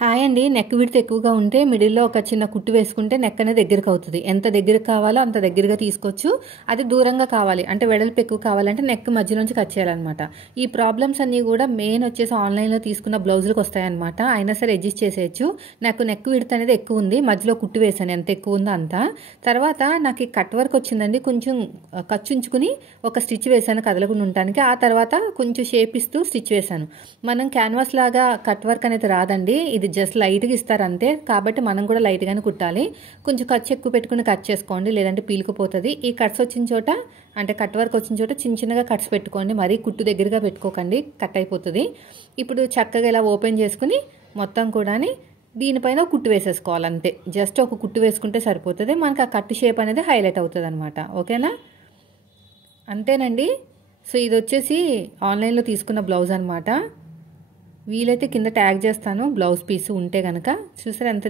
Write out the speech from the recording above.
Hi అండి. Neck width ఎక్కువగా ఉంటే మిడిల్లో ఒక చిన్న కుట్టు వేసుకుంటే నెక్ అనేది దగ్గరకు అవుతుంది. ఎంత దగ్గరకు కావాలో అంత దగ్గరగా తీసుకోవచ్చు. అది దూరంగా కావాలి అంటే వెడల్పు ఎక్కువ కావాలంటే నెక్ మధ్యలోంచి కట్ చేయాలన్నమాట. ఈ ప్రాబ్లమ్స్ అన్నీ కూడా మెయిన్ వచ్చేసి ఆన్లైన్లో తీసుకున్న బ్లౌజులకు వస్తాయన్నమాట. అయినా సరే అడ్జస్ట్ చేసేయచ్చు. నాకు నెక్ విడ్త్ అనేది ఎక్కువ ఉంది, మధ్యలో కుట్టు వేసాను ఎంత ఎక్కువ ఉందో అంత. తర్వాత నాకు ఈ కట్ వర్క్ వచ్చిందండి, కొంచెం ఖర్చు ఉంచుకుని ఒక స్టిచ్ వేసాను కదలకుండా ఉండటానికి. ఆ తర్వాత కొంచెం షేప్ ఇస్తూ స్టిచ్ వేసాను. మనం క్యాన్వాస్ లాగా కట్ వర్క్ అనేది రాదండి, ఇది జస్ట్ లైట్గా ఇస్తారు అంతే. కాబట్టి మనం కూడా లైట్గానే కుట్టాలి. కొంచెం ఖర్చు ఎక్కువ పెట్టుకుని కట్ చేసుకోండి, లేదంటే పీలుకుపోతుంది. ఈ కట్స్ వచ్చిన చోట అంటే కట్ వర్క్ వచ్చిన చోట చిన్న చిన్నగా కట్స్ పెట్టుకోండి, మరీ కుట్టు దగ్గరగా పెట్టుకోకండి, కట్ అయిపోతుంది. ఇప్పుడు చక్కగా ఇలా ఓపెన్ చేసుకుని మొత్తం కూడా దీనిపైన కుట్టు వేసేసుకోవాలి అంతే. జస్ట్ ఒక కుట్టు వేసుకుంటే సరిపోతుంది, మనకు ఆ కట్ షేప్ అనేది హైలైట్ అవుతుంది అనమాట. ఓకేనా, అంతేనండి. సో ఇది వచ్చేసి ఆన్లైన్లో తీసుకున్న బ్లౌజ్ అనమాట. వీలైతే కింద ట్యాగ్ చేస్తాను బ్లౌజ్ పీస్ ఉంటే కనుక. చూసారా ఎంత